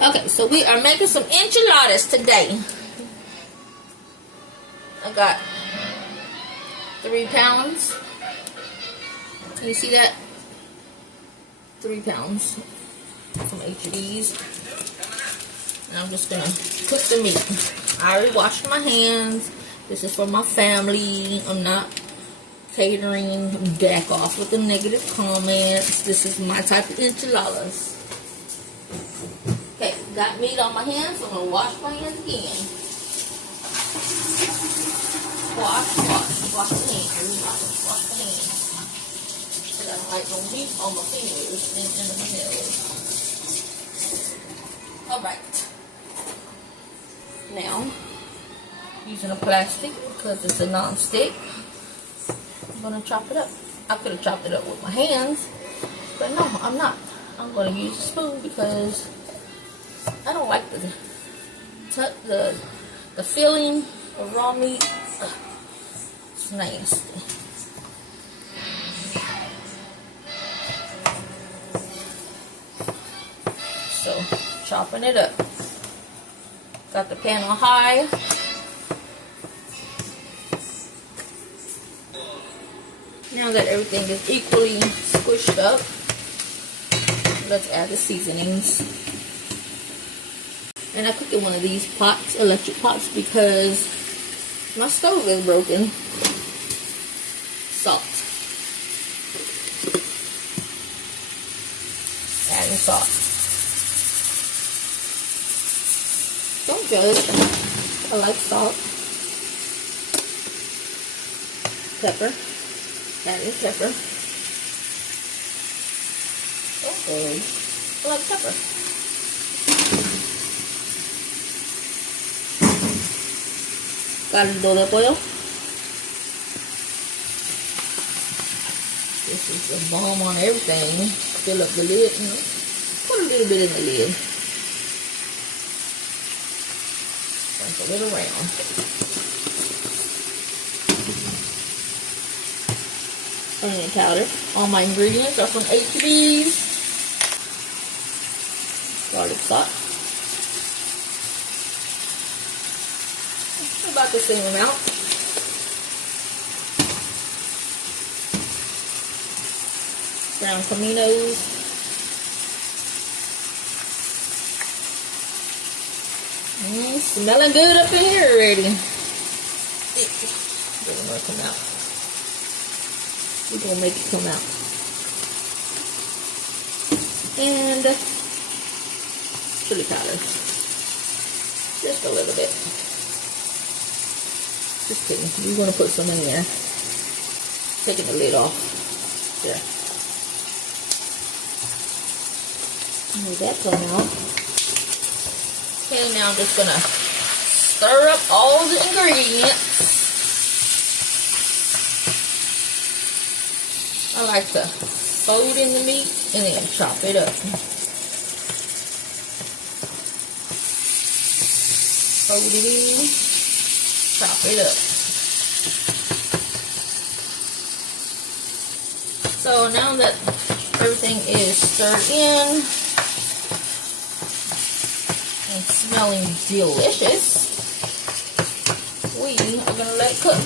Okay, so we are making some enchiladas today. I got 3 pounds. Can you see that? 3 pounds from each of these. And I'm just gonna cook the meat. I already washed my hands. This is for my family. I'm not catering. Back off with the negative comments. This is my type of enchiladas. Okay, got meat on my hands, so I'm going to wash my hands again. Wash the hands. Wash the hands. Because I don't like no meat on my fingers and in my nails. Alright. Now, using a plastic because it's a non-stick, I'm going to chop it up. I could have chopped it up with my hands, but no, I'm not. I'm going to use a spoon because I don't like the feeling of raw meat. It's nasty. So, chopping it up. Got the pan on high. Now that everything is equally squished up, let's add the seasonings. And I cook in one of these pots, electric pots, because my stove is broken. Salt. Adding salt. Don't judge. I like salt. Pepper. Adding pepper. Don't judge. I like pepper. Caldo de pollo. This is the bomb on everything. Fill up the lid, you know. Put a little bit in the lid. Sprinkle it around. Onion powder. All my ingredients are from HB's. Garlic salt. About the same amount. Ground cominos. Smelling good up in here already. Doesn't want to come out. We're gonna make it come out. And chili powder. Just a little bit. Just kidding. We're going to put some in there. Taking the lid off. There. Move that come out. Okay, now I'm just going to stir up all the ingredients. I like to fold in the meat and then chop it up. Fold it in. Chop it up. So now that everything is stirred in and smelling delicious, we are going to let it cook.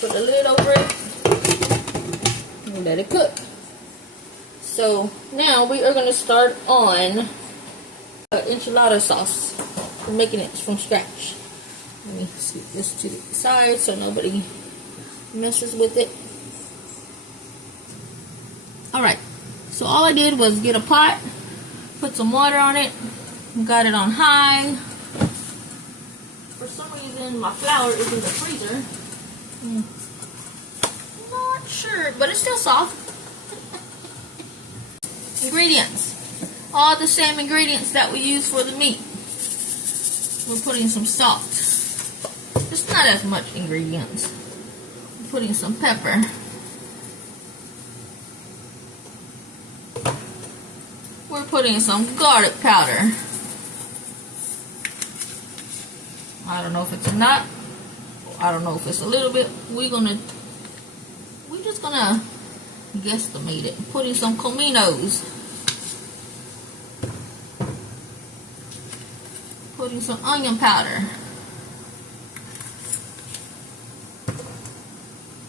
Put the lid over it and let it cook. So now we are going to start on enchilada sauce. We're making it from scratch. Let me scoot this to the side so nobody messes with it. Alright, so all I did was get a pot, put some water on it, got it on high. For some reason, my flour is in the freezer. Not sure, but it's still soft. Ingredients. All the same ingredients that we use for the meat. We're putting some salt. Just not as much ingredients. I'm putting some pepper. We're putting some garlic powder. I don't know if it's not. I don't know if it's a little bit. We're just gonna guesstimate it. Putting some cominos. putting some onion powder.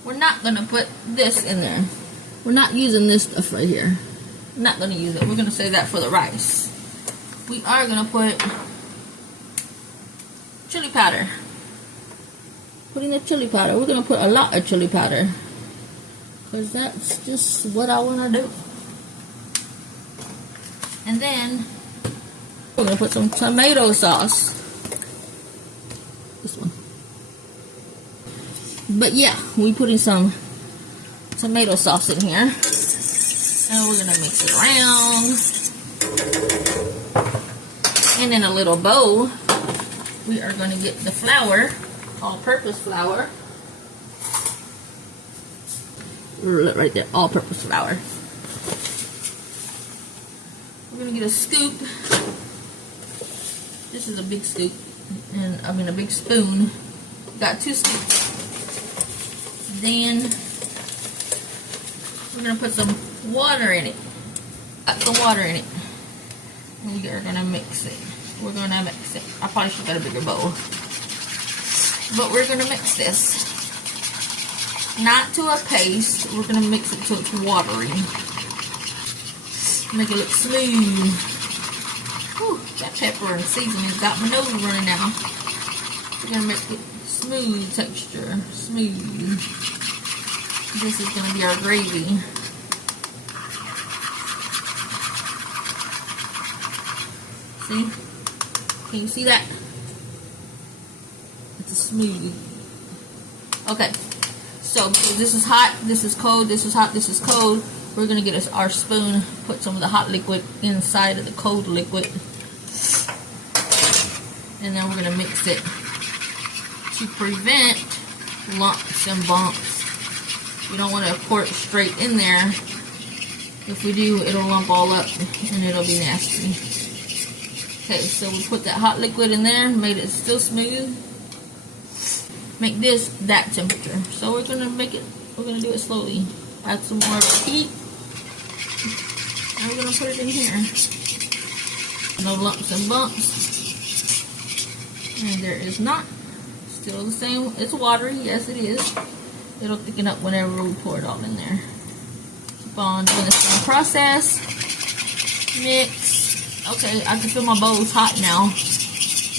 We're not going to put this in there. We're not using this stuff right here. We're not going to use it. We're going to save that for the rice. We are going to put chili powder. Putting the chili powder. We're going to put a lot of chili powder, because that's just what I want to do. And then we're going to put some tomato sauce. This one. But yeah, we're putting some tomato sauce in here. And we're going to mix it around. And in a little bowl, we are going to get the flour, all-purpose flour. Right there, all-purpose flour. We're going to get a scoop. This is a big scoop. And I mean a big spoon. Got 2 scoops. Then we're going to put some water in it. Got some water in it. And we are going to mix it. We're going to mix it. I probably should have got a bigger bowl. But we're going to mix this. Not to a paste. We're going to mix it till it's watery. Make it look smooth. Whew, that pepper and seasoning got my nose running now. We're going to make it smooth texture. Smooth. This is going to be our gravy. See? Can you see that? It's a smooth. Okay. So this is hot, this is cold, this is hot, this is cold. We're going to get our spoon, put some of the hot liquid inside of the cold liquid. And then we're going to mix it to prevent lumps and bumps. We don't want to pour it straight in there. If we do, it'll lump all up and it'll be nasty. Okay, so we put that hot liquid in there, made it still smooth. Make this that temperature. So we're gonna make it, we're gonna do it slowly. Add some more heat. And we're gonna put it in here. No lumps and bumps. And there is not. Still the same. It's watery, yes it is. It'll thicken up whenever we pour it all in there. Keep on doing the same process. Mix. Okay, I can feel my bowl's hot now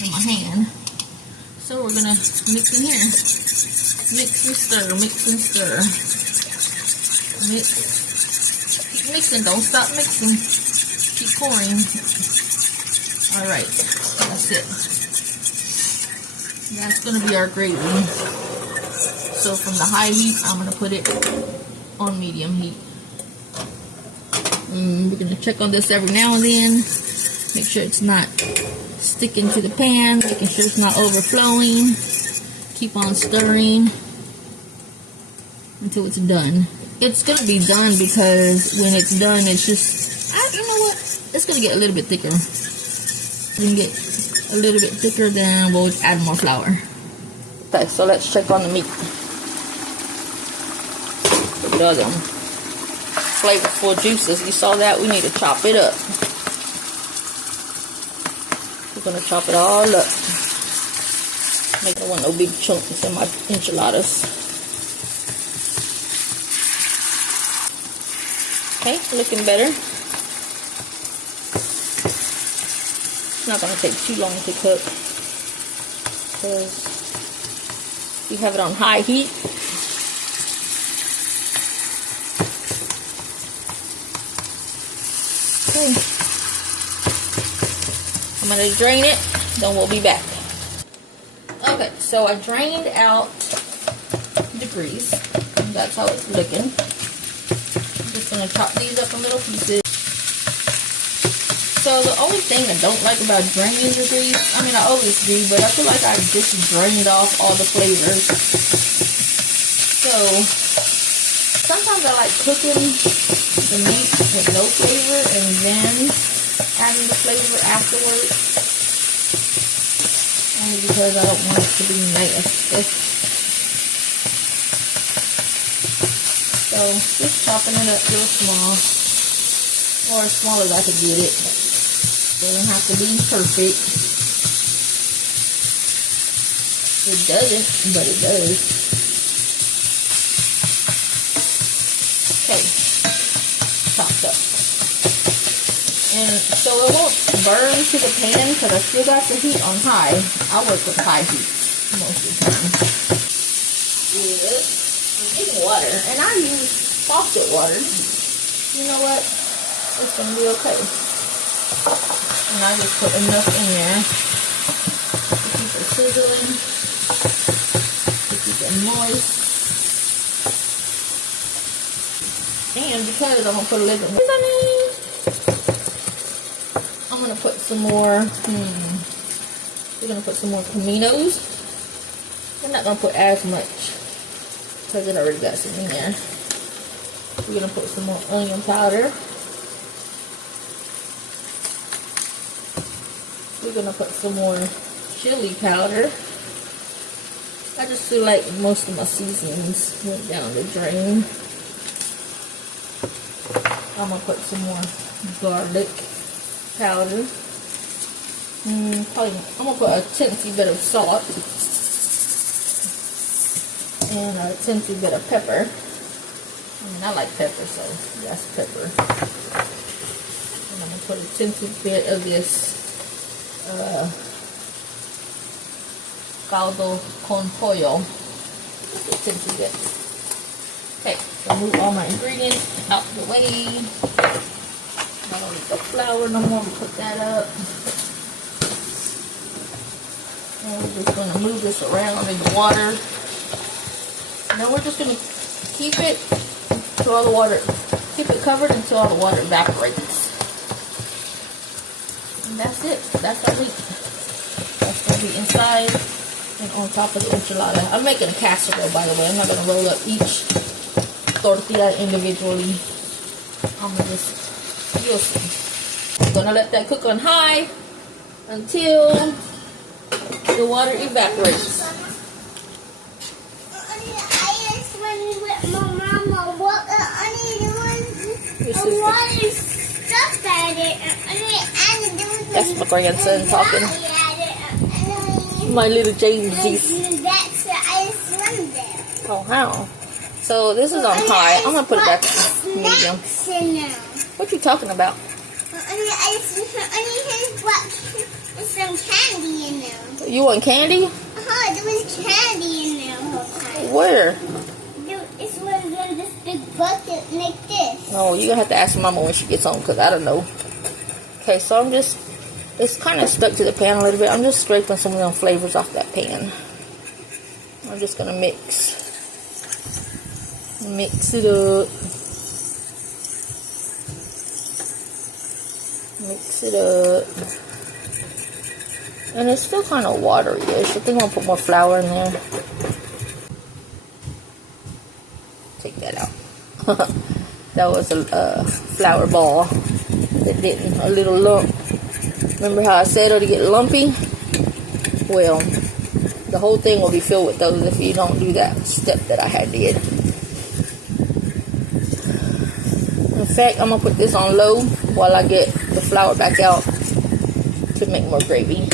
in my hand. So we're gonna mix in here. Mix and stir, mix and stir. Mix. Keep mixing, don't stop mixing. Keep pouring. Alright, that's it. That's gonna be our gravy. So from the high heat, I'm gonna put it on medium heat. We're gonna check on this every now and then. Make sure it's not sticking to the pan, making sure it's not overflowing. Keep on stirring until it's done. It's going to be done because when it's done, it's just, you know what? It's going to get a little bit thicker. When you get a little bit thicker, then we'll add more flour. Okay, so let's check on the meat. Look at all them flavorful juices. You saw that? We need to chop it up. We're going to chop it all up. I don't want no big chunks in my enchiladas. Okay, looking better. It's not going to take too long to cook because we have it on high heat. Okay. I'm going to drain it, then we'll be back. Okay, so I drained out the grease. That's how it's looking. I'm just going to chop these up in little pieces. So the only thing I don't like about draining the grease, I mean I always do, but I feel like I just drained off all the flavors. So sometimes I like cooking the meat with no flavor and then adding the flavor afterwards. Only because I don't want it to be nasty. So just chopping it up real small, or as small as I could get it. Doesn't have to be perfect. It doesn't, but it does. Okay, chopped up. And so it won't burn to the pan because I still got the heat on high. I work with high heat most of the time. Good. I'm getting water, and I use faucet water. You know what? It's gonna be okay. And I just put enough in there to keep it sizzling, to keep it moist. And because I'm gonna put a little bit on it, I'm gonna put some more. We're gonna put some more caminos. I'm not gonna put as much because it already got some in there. We're gonna put some more onion powder. We're gonna put some more chili powder. I just feel like most of my seasonings went down the drain. I'm gonna put some more garlic powder. Probably, I'm gonna put a teensy bit of salt and a teensy bit of pepper. I mean, I like pepper, so that's pepper. And I'm gonna put a teensy bit of this caldo con pollo. Just a teensy bit. Okay, so move all my ingredients out the way. I don't need the flour no more. Put that up. And we're just going to move this around in the water. Now we're just going to keep it until all the water, keep it covered until all the water evaporates. And that's it. That's our meat. That's going to be inside and on top of the enchilada. I'm making a casserole, by the way. I'm not going to roll up each tortilla individually. I'm going to just, you'll see. I'm going to let that cook on high until the water evaporates. That's my grandson talking. My little James. Oh, how? So this is on high. I'm gonna put it back on medium. What you talking about? There's some candy in there. You want candy? There was candy in there. Where? It's was in this big bucket like this. Oh, you're gonna have to ask Mama when she gets home because I don't know. Okay, so I'm just, it's kind of stuck to the pan a little bit. I'm just scraping some of them flavors off that pan. I'm just gonna mix it up. Mix it up. And it's still kind of watery-ish. I think I'll put more flour in there. Take that out. That was a flour ball that didn't, a little lump. Remember how I said it'll get lumpy? Well, the whole thing will be filled with those if you don't do that step that I had did. In fact, I'm going to put this on low while I get the flour back out to make more gravy.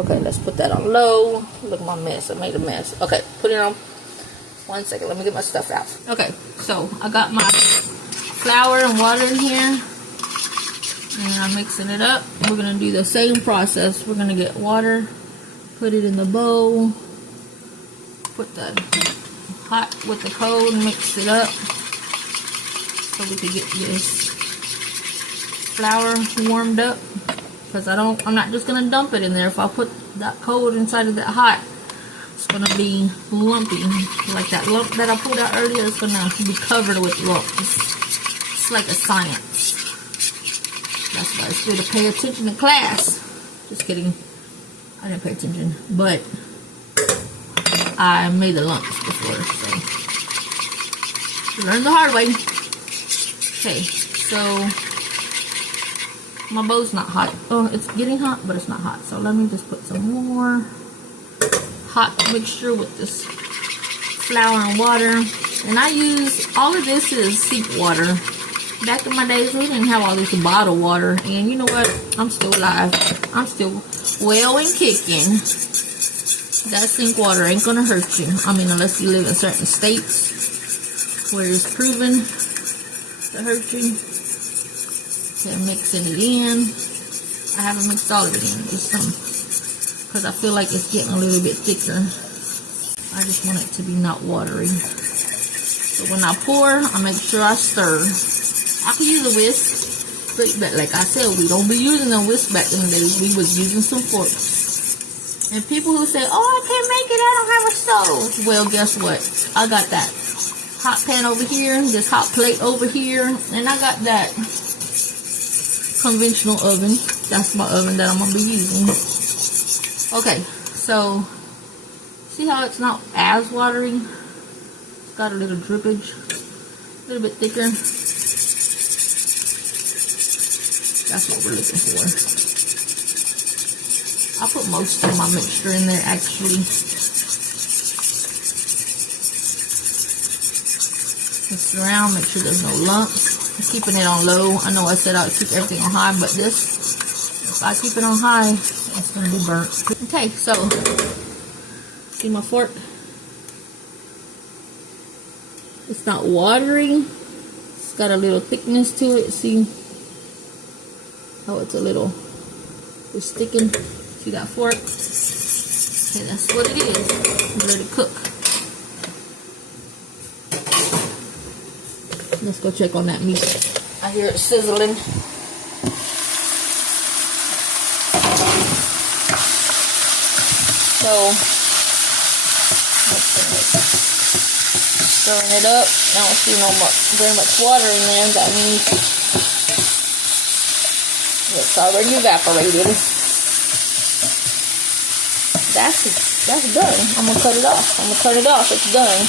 Okay, let's put that on low. Look at my mess. I made a mess. Okay, put it on. 1 second. Let me get my stuff out. Okay, so I got my flour and water in here. And I'm mixing it up. We're going to do the same process. We're going to get water, put it in the bowl, put the hot with the cold, mix it up so we can get this flour warmed up. Because I'm not just going to dump it in there. If I put that cold inside of that hot, it's going to be lumpy. Like that lump that I pulled out earlier, it's going to be covered with lumps. It's like a science. That's why it's good to pay attention in class. Just kidding. I didn't pay attention. But I made the lumps before. So learn the hard way. Okay, so my bowl's not hot. Oh, it's getting hot, but it's not hot. So let me just put some more hot mixture with this flour and water. And I use, all of this is seep water. Back in my days, we didn't have all this bottled water. And you know what? I'm still alive. I'm still well and kicking. That sink water ain't gonna hurt you. I mean, unless you live in certain states where it's proven to hurt you. Okay, I'm mixing it in. I haven't mixed all of it in. Just some, because I feel like it's getting a little bit thicker. I just want it to be not watery. So when I pour, I make sure I stir. I can use a whisk, but like I said, we don't be using a whisk back in the days. We was using some forks. And people who say, oh, I can't make it, I don't have a stove. Well, guess what? I got that hot pan over here, this hot plate over here, and I got that conventional oven. That's my oven that I'm going to be using. Okay, so see how it's not as watery? It's got a little drippage, a little bit thicker. That's what we're looking for. I put most of my mixture in there actually. Mix it around, make sure there's no lumps. I'm keeping it on low. I know I said I would keep everything on high, but this, if I keep it on high, it's going to be burnt. Okay, so, see my fork? It's not watery. It's got a little thickness to it. See how it's a little, it's sticking. See that fork? Okay, that's what it is. Let it cook. Let's go check on that meat. I hear it sizzling. So, stirring it up. I don't see very much water in there. That means it's already evaporated. That's done. I'm gonna cut it off. It's done.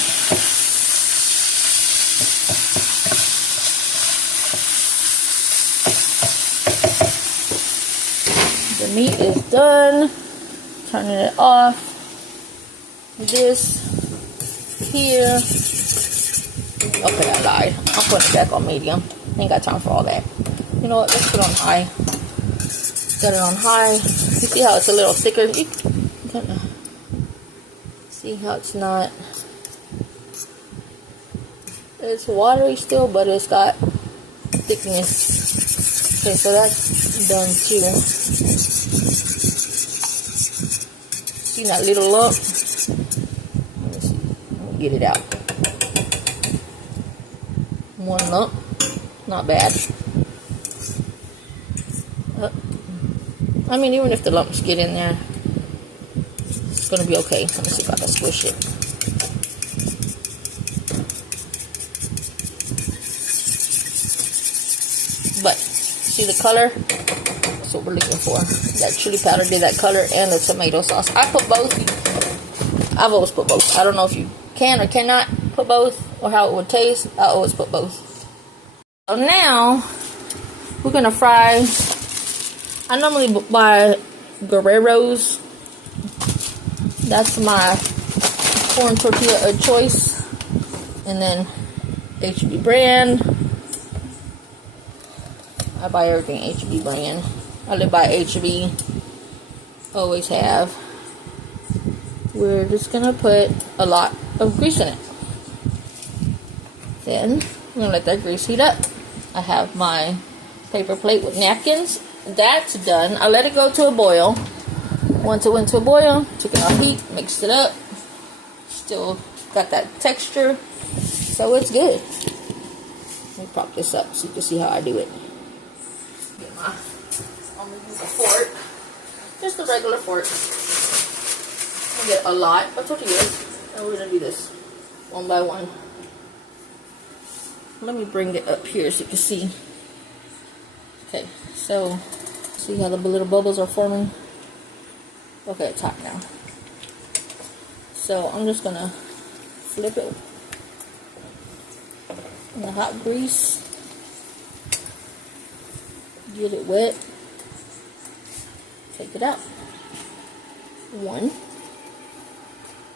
The meat is done. Turning it off. This here. Okay, I lied. I'm putting it back on medium. Ain't got time for all that. You know what? Let's put it on high. Got it on high. You see how it's a little thicker? See how it's not. It's watery still, but it's got thickness. Okay, so that's done too. See that little lump? Let me see. Let me get it out. One lump. Not bad. I mean, even if the lumps get in there, it's going to be okay. Let me see if I can squish it. But, see the color? That's what we're looking for. That chili powder did that color, and the tomato sauce. I put both. I've always put both. I don't know if you can or cannot put both, or how it would taste. I always put both. So now, we're going to fry. I normally buy Guerrero's. That's my corn tortilla of choice. And then HB brand. I buy everything HB brand. I live by HB. Always have. We're just going to put a lot of grease in it. Then, I'm going to let that grease heat up. I have my paper plate with napkins. That's done. I let it go to a boil. Once it went to a boil, took it off heat, mixed it up. Still got that texture. So it's good. Let me prop this up so you can see how I do it. I'm going to use a fork. Just a regular fork. I'm going to get a lot of tortillas. And we're going to do this one by one. Let me bring it up here so you can see. Okay, so see how the little bubbles are forming? Okay, it's hot now. So I'm just gonna flip it in the hot grease. Get it wet. Take it out. One.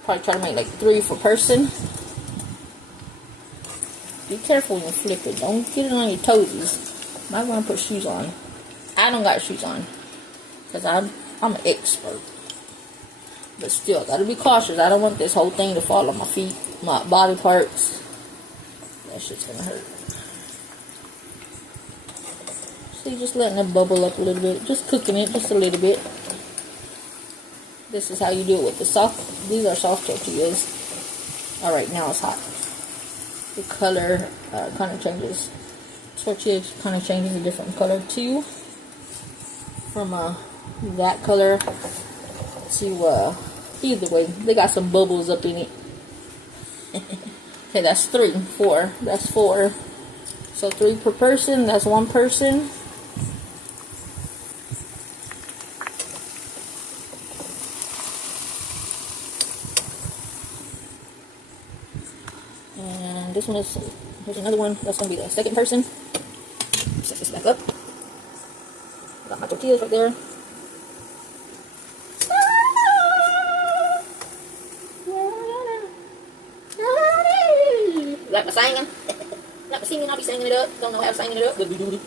Probably try to make like 3 per person. Be careful when you flip it. Don't get it on your toesies. Might want to put shoes on. I don't got shoes on because I'm an expert. But still, I gotta be cautious. I don't want this whole thing to fall on my feet, my body parts. That shit's gonna hurt. See, just letting it bubble up a little bit. Just cooking it just a little bit. This is how you do it with the soft. These are soft tortillas. Alright, now it's hot. The color kind of changes. Tortilla kind of changes a different color too. From that color to either way. They got some bubbles up in it. Okay, that's 3, 4. That's 4. So 3 per person. That's 1 person. And this one is, here's another one. That's going to be the 2nd person. Set this back up. Got my tortillas right there. Like my singing. Like my singing, I'll be singing it up. Don't know how to sing it up. Doody doody.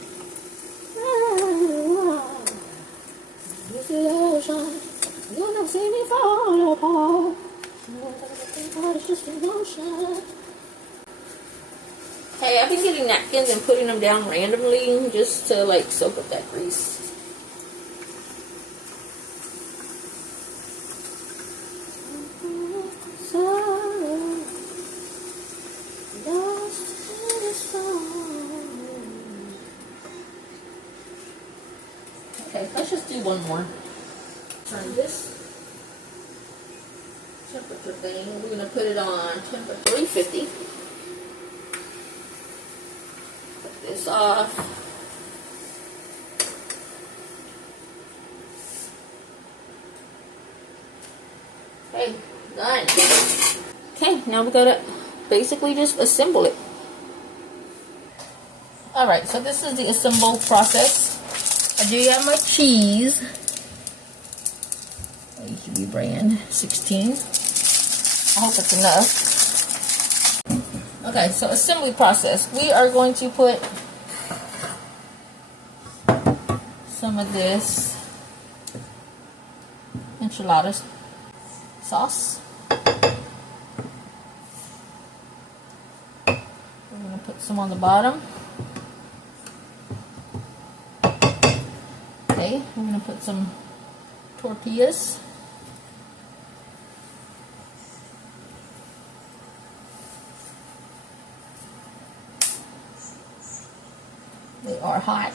You see the ocean. You'll never see me fall apart. It's just emotion. Hey, I've been getting napkins and putting them down randomly just to like soak up that grease. Okay, let's just do one more. Turn this temperature thing. We're going to put it on temperature 350. Put this off. Okay, done. Okay, now we're going to basically just assemble it. Alright, so this is the assemble process. I do have my cheese. HB brand 16. I hope it's enough. Okay, so assembly process. We are going to put some of this enchiladas sauce. We're going to put some on the bottom. Okay, we're going to put some tortillas. They are hot.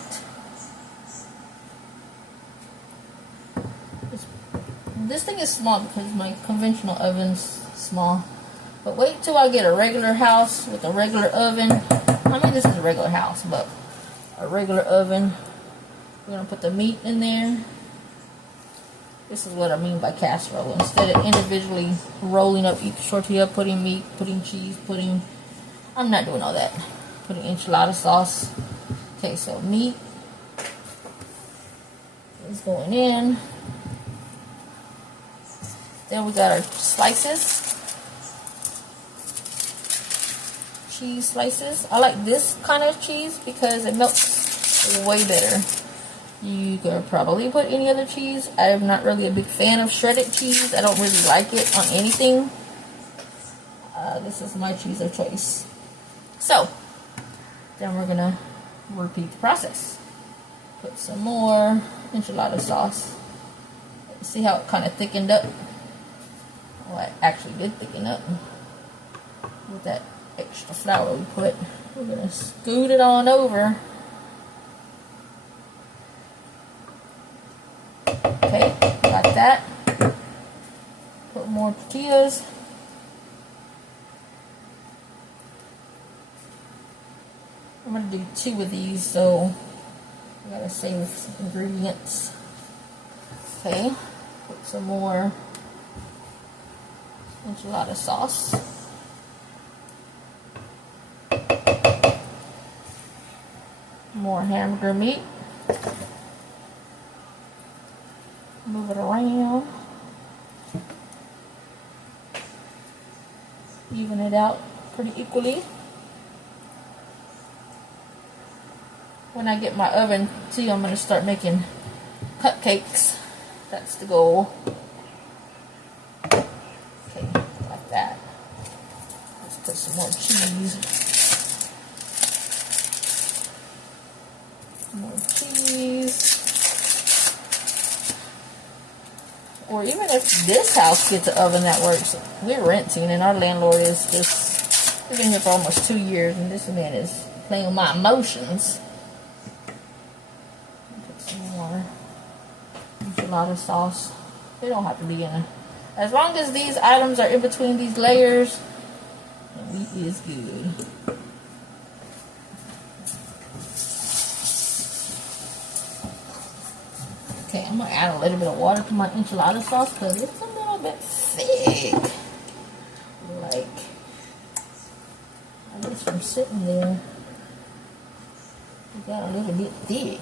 This thing is small because my conventional oven's small. But wait till I get a regular house with a regular oven. I mean, this is a regular house, but a regular oven. We're going to put the meat in there. This is what I mean by casserole. Instead of individually rolling up each tortilla, putting meat, putting cheese, I'm not doing all that. Putting enchilada sauce. Okay, so meat is going in. Then we got our slices. Cheese slices. I like this kind of cheese because it melts way better. You could probably put any other cheese. I am not really a big fan of shredded cheese. I don't really like it on anything. This is my cheese of choice. So, then we're going to repeat the process. Put some more enchilada sauce. See how it kind of thickened up? Well, it actually did thicken up with that extra flour we put. We're going to scoot it on over. Okay, got that. Put more tortillas. I'm going to do 2 of these, so I gotta save some ingredients. Okay, put some more enchilada sauce. More hamburger meat. Move it around. Even it out pretty equally. When I get my oven, see, I'm going to start making cupcakes. That's the goal. More cheese. More cheese. Or even if this house gets an oven that works, we're renting and our landlord is just, we've been here for almost 2 years and this man is playing with my emotions. Put some more enchilada sauce. They don't have to be in it. As long as these items are in between these layers, the meat is good. Okay, I'm going to add a little bit of water to my enchilada sauce because it's a little bit thick. Like, I guess from sitting there, it got a little bit thick.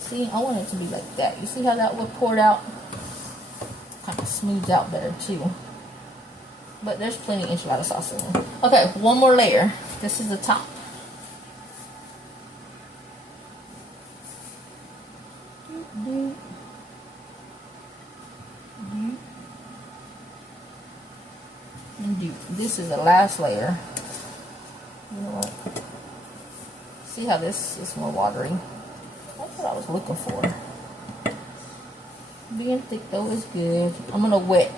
See, I want it to be like that. You see how that would pour out? Kind of smooths out better too. But there's plenty of enchilada sauce in there. Okay, one more layer. This is the top. This is the last layer. You know what? See how this is more watery? That's what I was looking for. Being thick though is good. I'm gonna wet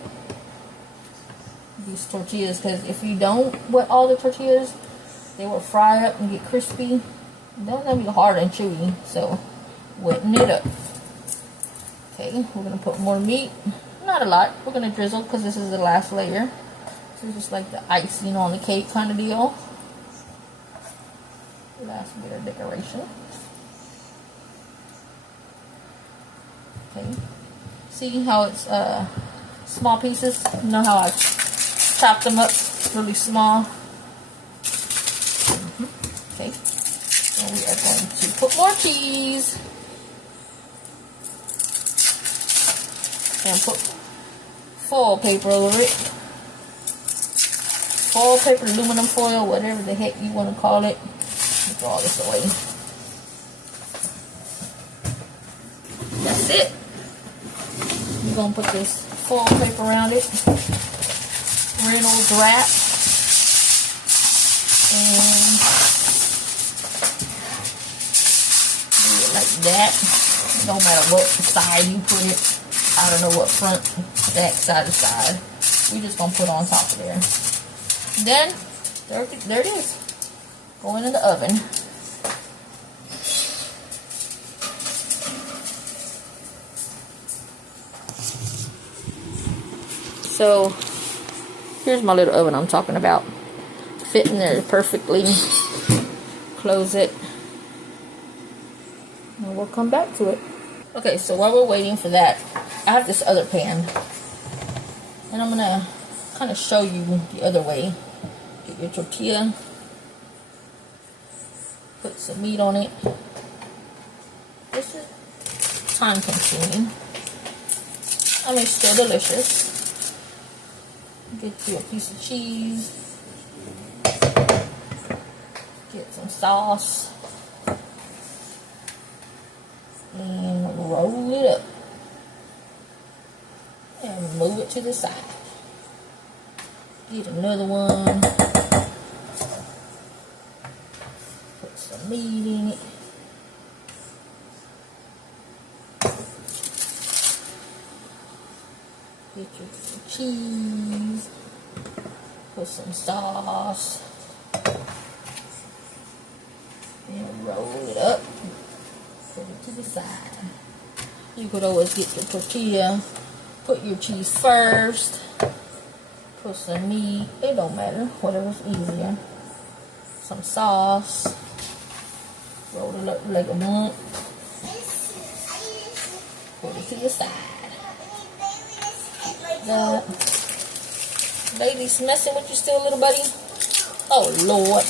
these tortillas because if you don't wet all the tortillas, they will fry up and get crispy. They're gonna be hard and chewy. So wetting it up. Okay, we're gonna put more meat. Not a lot. We're gonna drizzle because this is the last layer. So it's just like the icing on the cake kind of deal. Last bit of decoration. Okay. See how it's small pieces? You know how I chopped them up really small? Okay. And we are going to put more cheese. And put foil paper over it. Foil paper, aluminum foil, whatever the heck you want to call it. Throw all this away. That's it. We're going to put this foil paper around it. Reynolds wrap. And do it like that. No matter what side you put it. I don't know what front, back, side to side. We're just going to put it on top of there. Then, there it is. Going in the oven. So, here's my little oven I'm talking about. Fit in there perfectly. Close it. And we'll come back to it. Okay, so while we're waiting for that, I have this other pan. And I'm going to kind of show you the other way. Get your tortilla. Put some meat on it. This is time consuming. I mean, still delicious. Get you a piece of cheese. Get some sauce. And roll it up. And move it to the side. Get another one. Put some meat in it. Get you some cheese. Put some sauce. And roll it up. Put it to the side. You could always get your tortilla. Put your cheese first. Put some meat. It don't matter. Whatever's easier. Some sauce. Roll it up like a blunt. Put it to the side. Like that. Baby's messing with you still, little buddy? Oh, Lord.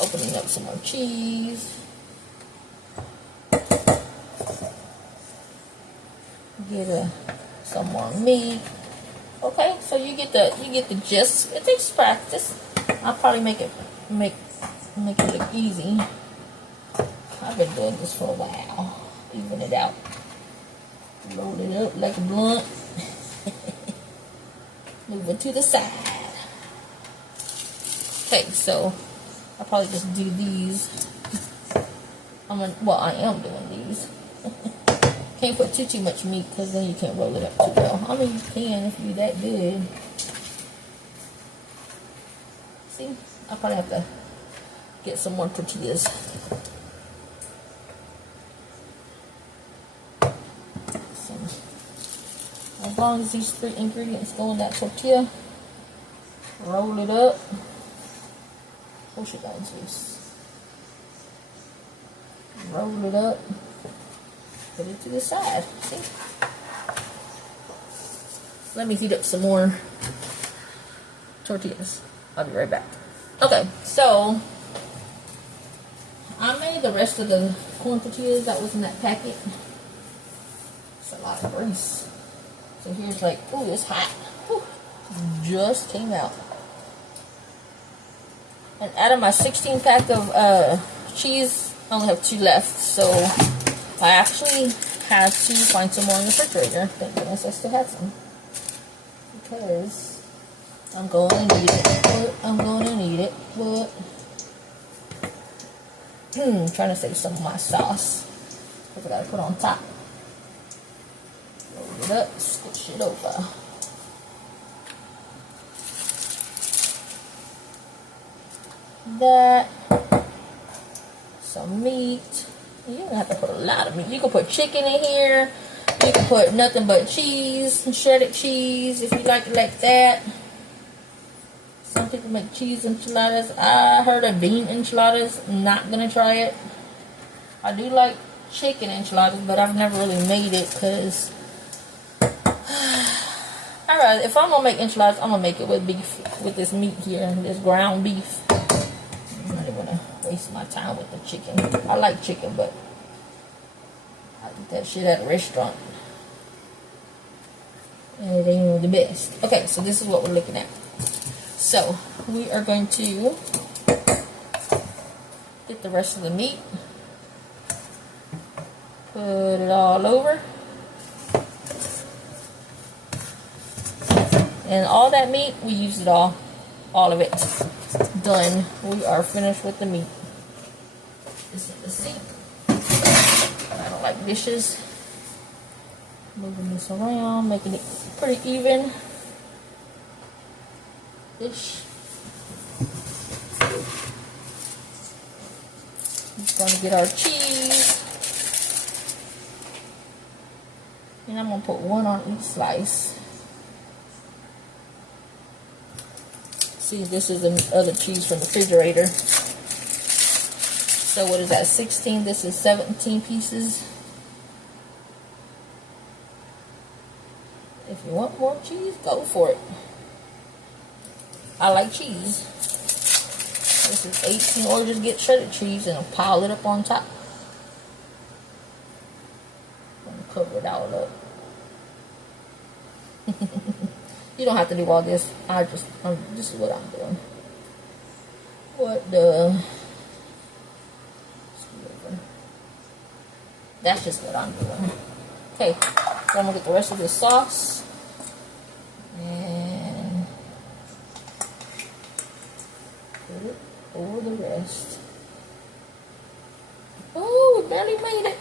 Opening up some more cheese. Get some more meat. Okay, so you get the gist. It takes practice. I'll probably make it look easy. I've been doing this for a while. Even it out. Roll it up like a blunt. Move it to the side. Okay, so I'll probably just do these. Well, I am doing these. Can't put too much meat because then you can't roll it up too well. I mean, you can if you're that good. See, I'll probably have to get some more tortillas. So, as long as these 3 ingredients go in that tortilla, roll it up. Push it down, juice. Roll it up. Put it to the side. See? Let me heat up some more tortillas. I'll be right back. Okay, so I made the rest of the corn tortillas that was in that packet. It's a lot of grease. So here's like, ooh, it's hot. Whew. Just came out. And out of my 16 pack of cheese, I only have 2 left. So I actually had to find some more in the refrigerator. Thank goodness I still had some. Because I'm going to need it. I'm going to need it. But I'm trying to save some of my sauce. Because I got to put on top. Roll it up. Squish it over. That. Some meat. You don't have to put a lot of meat. You can put chicken in here. You can put nothing but cheese, shredded cheese, if you like it like that. Some people make cheese enchiladas. I heard of bean enchiladas. Not gonna try it. I do like chicken enchiladas, but I've never really made it because if I'm gonna make enchiladas, I'm gonna make it with beef, with this meat here, this ground beef. I'm not even gonna waste my time with the chicken. I like chicken, but I eat that shit at a restaurant. And it ain't the best. Okay, so this is what we're looking at. So, we are going to get the rest of the meat. Put it all over. And all that meat, we used it all. All of it. Done. We are finished with the meat. This is the sink. I don't like dishes. Moving this around, making it pretty even. Ish. Just gonna get our cheese. And I'm gonna put 1 on each slice. See, this is the other cheese from the refrigerator. So what is that, 16? This is 17 pieces. If you want more cheese, go for it. I like cheese. This is 18, or just get shredded cheese and pile it up on top. I'm gonna cover it all up. You don't have to do all this. This is what I'm doing. What the? That's just what I'm doing. Okay, so I'm gonna get the rest of this sauce and put it over the rest. Oh, we barely made it.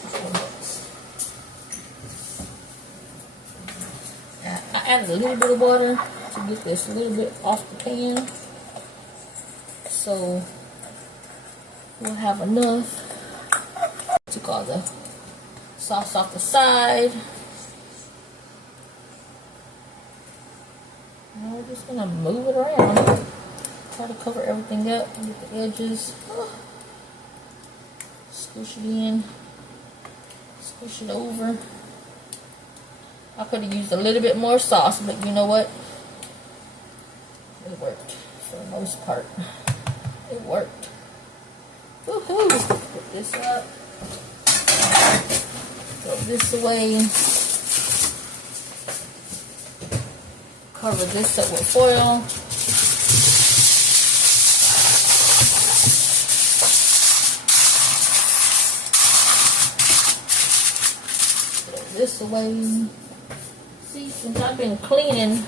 I added a little bit of water to get this a little bit off the pan, so we'll have enough. Took all the sauce off the side. And we're just gonna move it around. Try to cover everything up and get the edges. Squish it in. Squish it over. I could have used a little bit more sauce, but you know what? It worked for the most part. It worked. Woohoo! Put this up. Throw this away. Cover this up with foil. Throw this away. See, since I've been cleaning and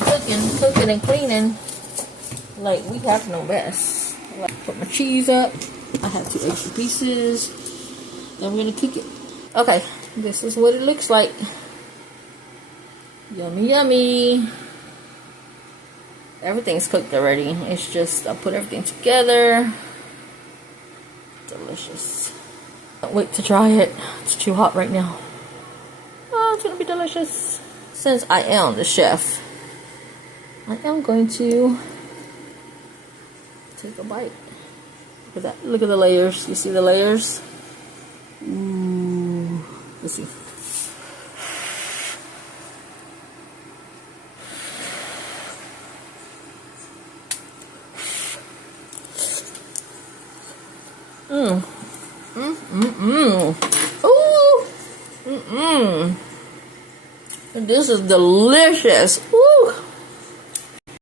cooking and cleaning, Like, we have no mess. Put my cheese up. I have 2 extra pieces. Then we're gonna cook it. Okay, this is what it looks like. Yummy, yummy. Everything's cooked already. It's just, I put everything together. Delicious. Can't wait to try it. It's too hot right now. Oh, it's gonna be delicious. Since I am the chef, I am going to take a bite. Look at that. Look at the layers. You see the layers? Ooh. Let's see. Mmm. Mmm. Mmm. Mmm. Ooh. Mmm. This is delicious. Ooh.